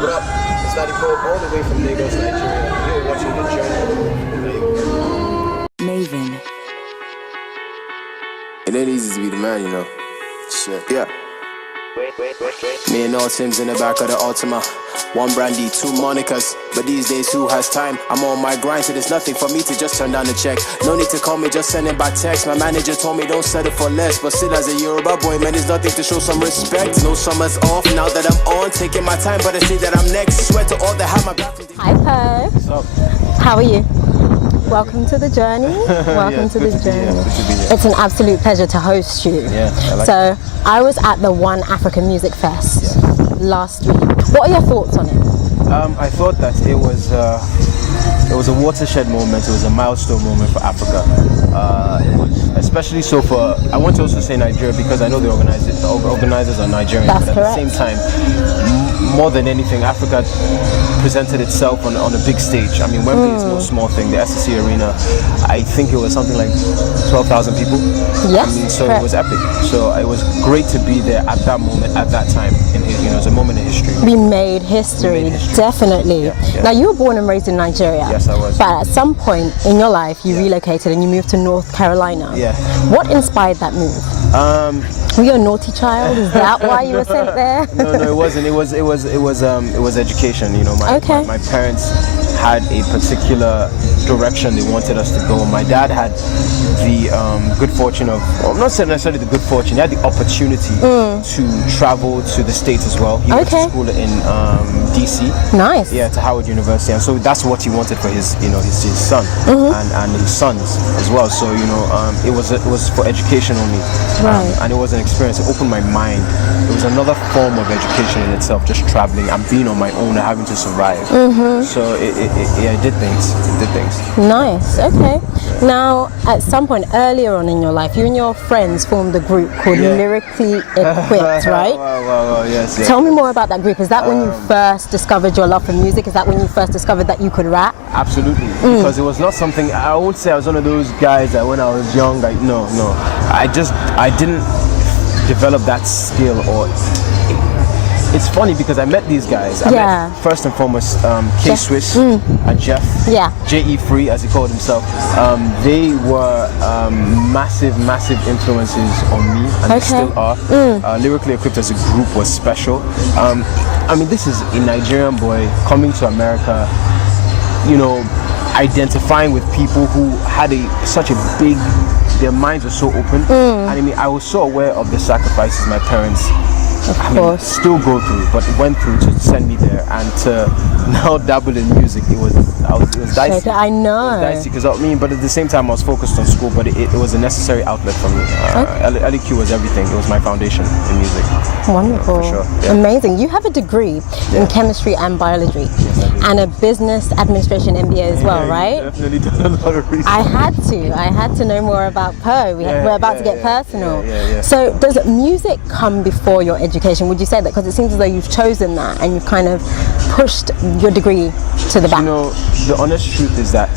What up? It's LadiPoe all the way from Lagos, Nigeria. You're watching The Journey. Maven. It ain't easy to be the man, you know. Shit. Yeah. Me and all Tim's in the back of the Ultima. One brandy, two monikers. But these days, who has time? I'm on my grind, so there's nothing for me to just turn down the check. No need to call me, just send it by text. My manager told me don't settle for less. But still, as a Yoruba boy, man, there's nothing to show some respect. No summer's off, now that I'm on, taking my time, but I see that I'm next. Swear to all that have my back. Hi, Poe. What's up? How are you? Welcome to the journey. Welcome to the journey. It's an absolute pleasure to host you. Yeah, so I was at the One African Music Fest last week. What are your thoughts on it? I thought that it was a watershed moment. It was a milestone moment for Africa. It was especially so for, I want to also say Nigeria, because I know the organizers are Nigerian. That's but at correct. the same time, more than anything, Africa presented itself on a big stage. I mean, Wembley is no small thing. The SSC Arena, I think it was something like 12,000 people. Yes, I mean, so correct. it was epic. So it was great to be there at that moment, at that time. It's a moment in history. We made history, definitely. Yeah. Now, you were born and raised in Nigeria. Yes, I was. But at some point in your life, you relocated and you moved to North Carolina. Yeah. What inspired that move? Were you a naughty child? Is that why you were sent there? No, it wasn't. It was education. You know, my parents had a particular direction they wanted us to go. My dad had the good fortune of, well, not necessarily the good fortune, he had the opportunity to travel to the States as well. He went to school in DC. Nice. Yeah, to Howard University, and so that's what he wanted for his son and his sons as well. So it was for education only, and it was an experience. It opened my mind. It was another form of education in itself, just traveling and being on my own and having to survive. So it did things. Nice. Okay. Now, at some point earlier on in your life, you and your friends formed a group called Lyrically Equipped, right? Wow, yes. Tell me more about that group. Is that when you first discovered your love for music? Is that when you first discovered that you could rap? Absolutely, because it was not something, I won't say I was one of those guys that when I was young, no. I didn't develop that skill. Or it's funny because I met these guys. I met first and foremost K-Swiss and Jeff. Yeah. J.E. Free, as he called himself. They were massive influences on me, and they still are. Lyrically Equipped as a group was special. I mean, this is a Nigerian boy coming to America, identifying with people who had such a big, their minds were so open. And I mean, I was so aware of the sacrifices my parents still go through, but went through to send me there, and to now dabble in music, it was dicey. I know. It was dicey because but at the same time I was focused on school, but it was a necessary outlet for me. LEQ was everything. It was my foundation in music. Wonderful. For sure. Yeah. Amazing. You have a degree in chemistry and biology, and a business administration MBA as well, right? Definitely done a lot of research. I had to know more about Poe. We're about to get personal. So does music come before your education? Would you say that? Because it seems as though you've chosen that and you've kind of pushed your degree to the back. The honest truth is that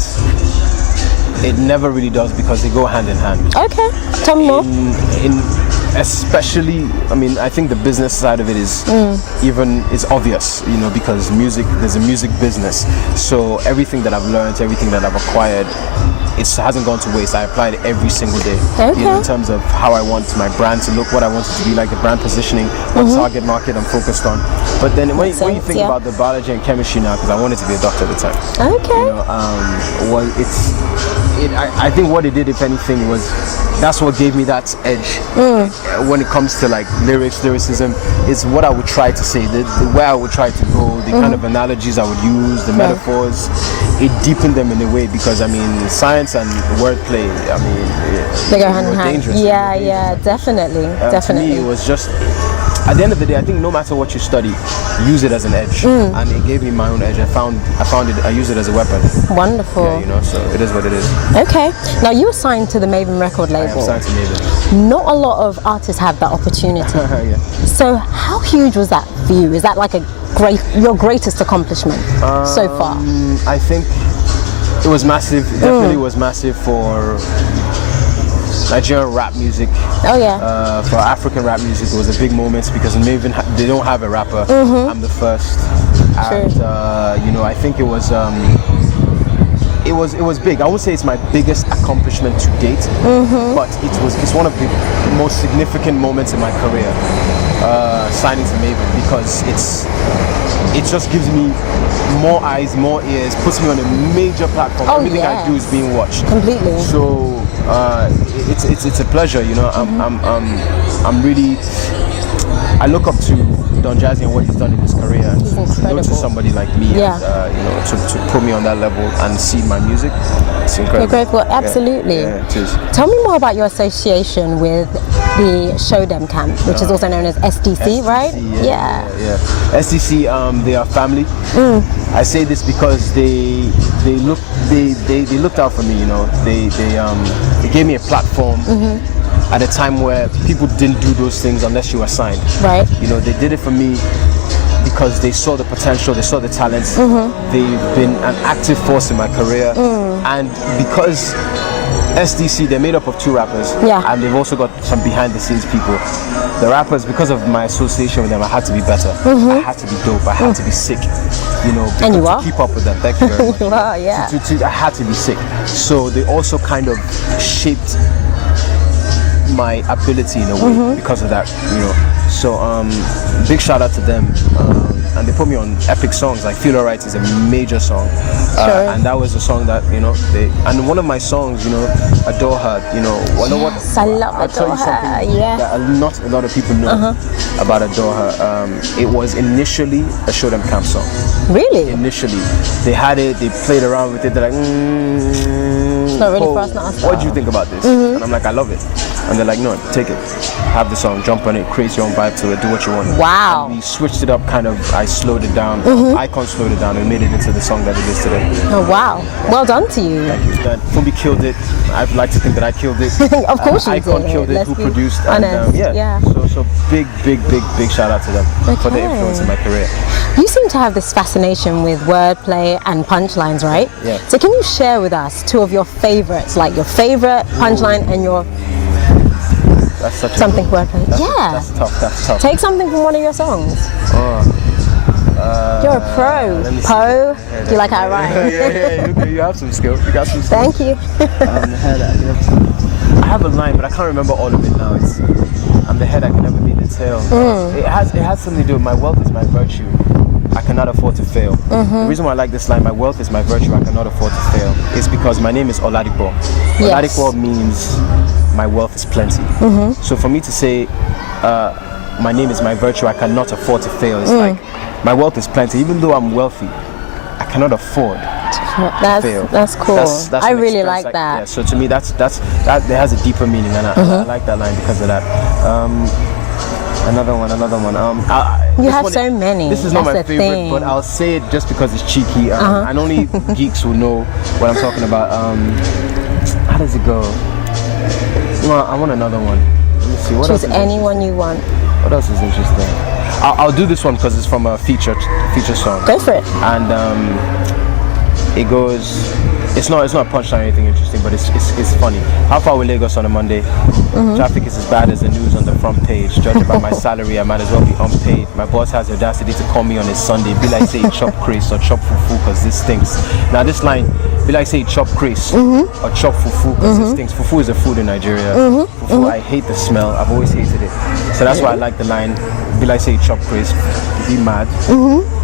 it never really does, because they go hand in hand. Okay, tell me more. Especially, I mean, I think the business side of it is is obvious, because there's a music business. So everything that I've learned, everything that I've acquired, it hasn't gone to waste. I apply it every single day. In terms of how I want my brand to look, what I want it to be like, the brand positioning, what target market I'm focused on. But then when you think about the biology and chemistry now, because I wanted to be a doctor at the time. I think what it did, if anything, that's what gave me that edge when it comes to like lyricism. It's what I would try to say, the way I would try to go, the kind of analogies I would use, the metaphors. It deepened them in a way, because I mean, science and wordplay, I mean, they go hand in hand. Dangerous. Yeah, definitely. To me, it was just, at the end of the day, I think no matter what you study, use it as an edge, and it gave me my own edge. I used it as a weapon. Wonderful. So it is what it is. Okay. Now, you were signed to the Maven record label. I am signed to Maven. Not a lot of artists have that opportunity. So how huge was that for you? Is that like your greatest accomplishment so far? I think it was massive. It definitely was massive for Nigerian rap music. For African rap music, it was a big moment, because in Maven they don't have a rapper. I'm the first and I think it was big. I would say it's my biggest accomplishment to date, but it's one of the most significant moments in my career, signing to Maven, because it just gives me more eyes, more ears, puts me on a major platform. Everything I do is being watched. Completely. So it's a pleasure, I'm really, I look up to Don Jazzy and what he's done in his career. He's incredible. To somebody like me, Yeah. to put me on that level and see my music, it's incredible. You're grateful, absolutely. Yeah, it is. Tell me more about your association with the Show Them Camp, which is also known as SDC, right? Yeah. SDC, they are family. I say this because they looked out for me. They gave me a platform. At a time where people didn't do those things unless you were signed. Right. They did it for me because they saw the potential, they saw the talents. They've been an active force in my career. And because SDC, they're made up of 2 rappers. Yeah. And they've also got some behind the scenes people. The rappers, because of my association with them, I had to be better. I had to be dope. I had to be sick. And you to are. keep up with them. Thank you very much. You are, yeah. I had to be sick. So they also kind of shaped my ability in a way because of that, So big shout out to them, and they put me on epic songs. Like Feel Alright is a major song, and that was a song that and one of my songs, Adore Her. Yes, I love I'll tell you Adore Her. something that not a lot of people know about Adore Her. It was initially a Show Them Camp song. Really? Initially, they had it, they played around with it. They're like, it's not really for us, not us. What do you think about this? And I'm like, I love it. And they're like, no, take it, have the song, jump on it, create your own vibe to it, do what you want. Wow. And we switched it up, I slowed it down. Icon slowed it down and made it into the song that it is today. Oh wow, well done to you. Thank you. Fumbi killed it. I'd like to think that I killed it. Of course you Icon did. killed it, Let's who be produced. honest. And, So big shout out to them for their influence in my career. You seem to have this fascination with wordplay and punchlines, right? Yeah. So can you share with us 2 of your favorites, like your favorite punchline and your That's such something wordplay? That's tough. Take something from one of your songs. You're a pro. Poe, do you like how I rhyme? Yeah. You have some skill. You got some skill. Thank you. I have a line, but I can't remember all of it now. I'm the head, I can never be the tail. It has something to do with my wealth is my virtue. I cannot afford to fail. The reason why I like this line, my wealth is my virtue, I cannot afford to fail, is because my name is LadiPoe. Yes. LadiPoe means my wealth is plenty. So for me to say my name is my virtue, I cannot afford to fail, it's like my wealth is plenty. Even though I'm wealthy, I cannot afford to fail. That's cool. That's I an really express, like that. Yeah, so to me, that has a deeper meaning, and I like that line because of that. Another one. You have so many. This is not my That's the favorite, thing. but I'll say it just because it's cheeky, and only geeks will know what I'm talking about. How does it go? I want another one. Let me see. What else Choose is anyone you want. What else is interesting? I'll do this one because it's from a feature song. Go for it. And it goes. It's not a punchline or anything interesting, but it's funny. How far will Lagos on a Monday? Traffic is as bad as the news on the front page. Judging by my salary, I might as well be unpaid. My boss has the audacity to call me on a Sunday. Be like say chop Chris or chop fufu because this stinks. Now this line, be like say chop Chris or chop fufu because this stinks. Fufu is a food in Nigeria. Fufu, I hate the smell. I've always hated it. So that's why I like the line. Be like say chop Chris, be mad.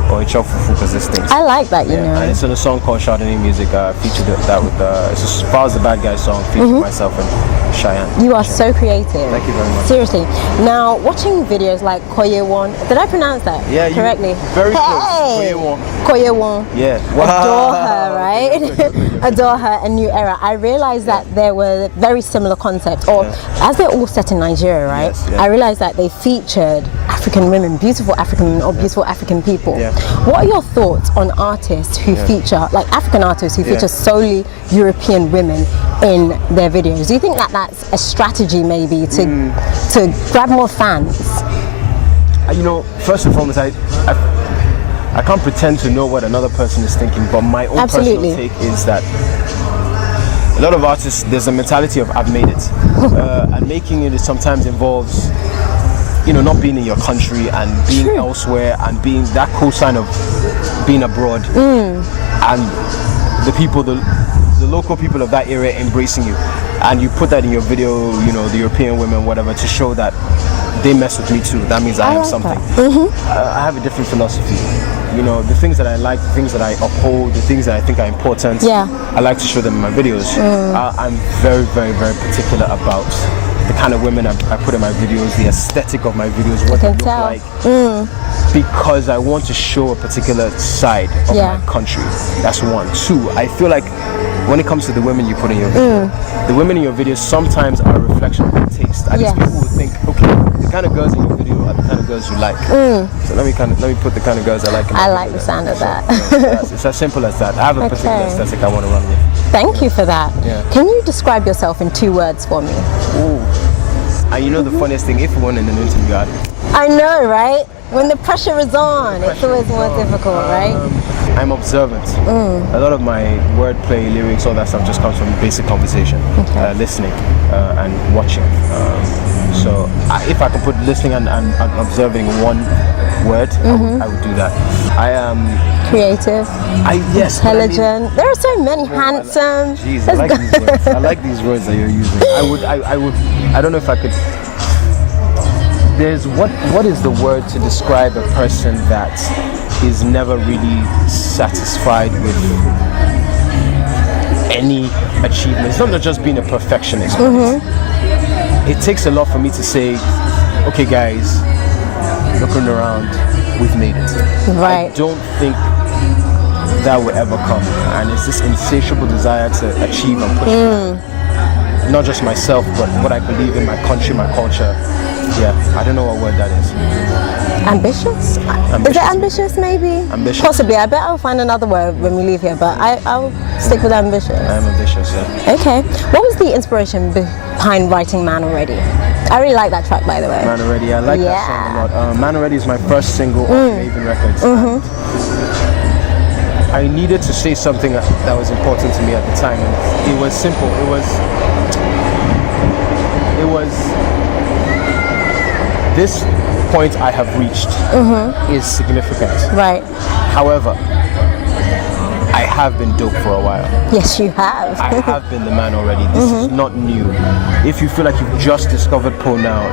Or chop fufu because this stinks. I like that, you know. And it's in a song called Chardonnay Music. Featured that with it's as far as the Bad Guy song. Featured myself and Cheyenne. You are so creative. Thank you very much. Seriously. Now, watching videos like Koyewon, did I pronounce that correctly? Very close. Hey! Koyewon. Koyewon. Yeah. Adore Her, right? Adore Her, A New Era. I realized that there were very similar concepts, or as they're all set in Nigeria, right? Yes, I realized that they featured African women, beautiful African women, or beautiful African people. Yeah. What are your thoughts on artists who feature, like African artists who feature solely European women in their videos? Do you think that that's a strategy maybe to grab more fans? First and foremost, I can't pretend to know what another person is thinking, but my own personal take is that a lot of artists, there's a mentality of I've made it. And making it sometimes involves not being in your country and being elsewhere and being that cosign of being abroad and the people, the local people of that area embracing you, and you put that in your video, you know, the European women, whatever, to show that they mess with me too. That means I am like something. that. I have a different philosophy. You know, the things that I like, the things that I uphold, the things that I think are important, I like to show them in my videos. I'm very, very, very particular about the kind of women I put in my videos, the aesthetic of my videos, what they look like. Because I want to show a particular side of my country. That's one. Two, I feel like when it comes to the women you put in your video, the women in your videos sometimes are a reflection of your taste. At least people will think, okay, the kind of girls in your video are the kind of girls you like. So let me put the kind of girls I like in my I video. like the sound of that. It's as simple as that. I have a particular aesthetic I want to run with. Thank you for that. Yeah. Can you describe yourself in 2 words for me? Ooh. And you know the funniest thing, if we won in an interview, I know, right? When the pressure is on, it's always more difficult, right? I'm observant. A lot of my wordplay, lyrics, all that stuff just comes from basic conversation, listening and watching. So if I could put listening and observing in one word, I would do that. I am creative, intelligent. There are so many. Handsome. Jeez, I like these words. I like these words that you're using. I don't know if I could. There's what is the word to describe a person that is never really satisfied with any achievement? It's not just being a perfectionist. It takes a lot for me to say, okay guys, looking around, we've made it. Right. I don't think that will ever come, and it's this insatiable desire to achieve and push not just myself, but what I believe in, my country, my culture. Yeah, I don't know what word that is. Ambitious? Is it ambitious, maybe? Ambitious. Possibly. I bet I'll find another word when we leave here, but I'll stick with ambitious. I am ambitious, yeah. Okay. What was the inspiration behind writing Man Already? I really like that track, by the way. Man Already, I like that song a lot. Man Already is my first single on Maven Records. I needed to say something that was important to me at the time, and it was simple. It was this point I have reached is significant. Right. However, I have been dope for a while. Yes, you have. I have been the man already. This is not new. If you feel like you've just discovered Poe now,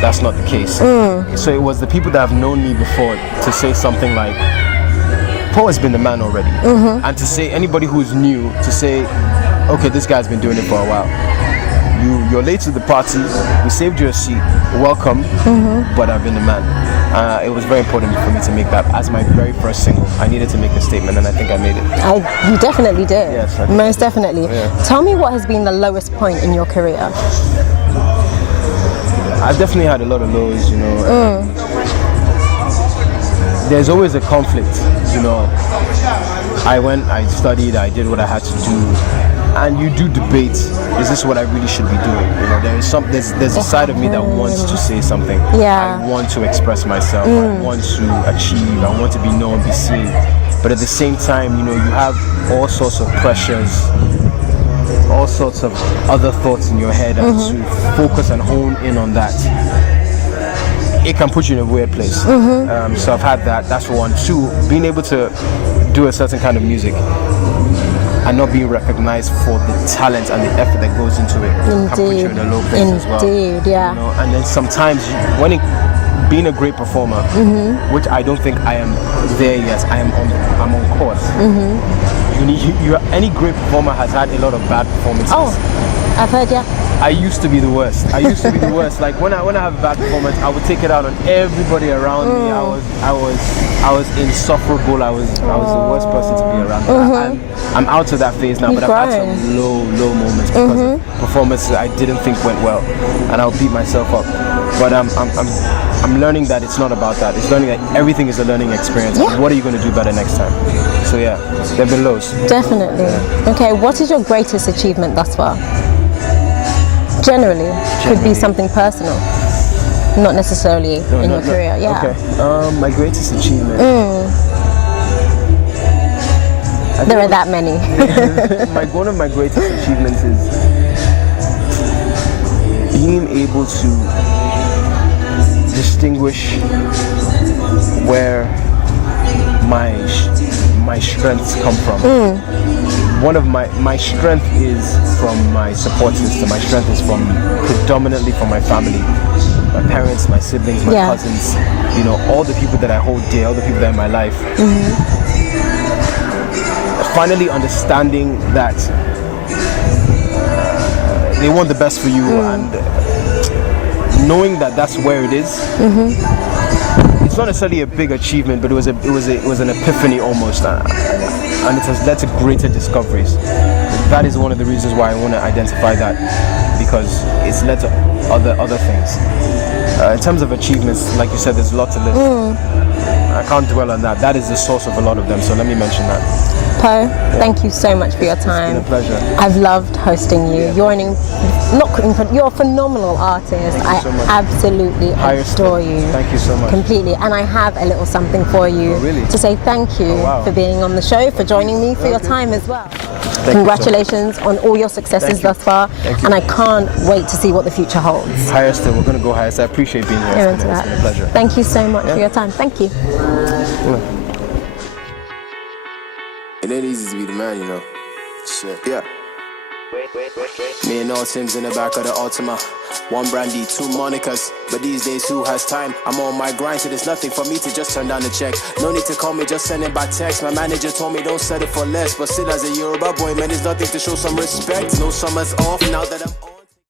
that's not the case. So it was the people that have known me before to say something like, Poe has been the man already. And to say, anybody who's new, to say, okay, this guy's been doing it for a while. You're late to the party, we saved you a seat, welcome, but I've been the man. It was very important for me to make that as my very first single. I needed to make a statement, and I think I made it. You definitely did. Yes, most definitely. Yeah. Tell me what has been the lowest point in your career? I've definitely had a lot of lows, you know. There's always a conflict, you know. I studied, I did what I had to do. And you do debate, is this what I really should be doing? You know, there's a side of me that wants to say something. Yeah. I want to express myself. I want to achieve. I want to be known, be seen. But at the same time, you know, you have all sorts of pressures, all sorts of other thoughts in your head, and to focus and hone in on that, it can put you in a weird place. So I've had that. That's one. Two, being able to do a certain kind of music and not being recognized for the talent and the effort that goes into it can put you in a low place as well. Indeed, yeah. You know? And then sometimes being a great performer, which I don't think I am there yet, I'm on course. Any great performer has had a lot of bad performances. Oh, I've heard, yeah. I used to be the worst. Like when I have a bad performance, I would take it out on everybody around me. I was insufferable. I was the worst person to be around. I'm out of that phase now, but I've had some low moments because of performances I didn't think went well, and I'll beat myself up. But I'm learning that it's not about that. It's learning that everything is a learning experience. Yeah. What are you going to do better next time? So yeah, there've been lows. Definitely. Yeah. Okay, what is your greatest achievement thus far? Generally, could be something personal, not necessarily in your career. Yeah. Okay. My greatest achievement. There are that many. One of my greatest achievements is being able to distinguish where my strengths come from. One of my strength is from my support system. My strength is from predominantly from my family, my parents, my siblings, my cousins. You know, all the people that I hold dear, all the people that are in my life. Finally understanding that they want the best for you, and knowing that that's where it is. It's not necessarily a big achievement, but it was an epiphany almost, and it has led to greater discoveries. That is one of the reasons why I want to identify that, because it's led to other things. In terms of achievements, like you said, there's a lot to list. I can't dwell on that. That is the source of a lot of them, so let me mention that. Poe, thank you so much for your time. It's been a pleasure. I've loved hosting you. You're you're a phenomenal artist. I absolutely adore you. Thank you so much. Completely. And I have a little something for you to say thank you for being on the show, for joining me, for your time as well. Congratulations on all your successes thus far, and I can't wait to see what the future holds. Higher still, we're going to go higher. So I appreciate being here. It's been a pleasure. Thank you so much for your time. Thank you. It ain't easy to be the man, you know. Shit. Yeah. Me and all Tim's in the back of the Ultima. One brandy, two monikers. But these days, who has time? I'm on my grind, so there's nothing for me to just turn down the check. No need to call me, just send it by text. My manager told me don't settle for less. But still, as a Yoruba boy, man, there's nothing to show some respect. No summers off now that I'm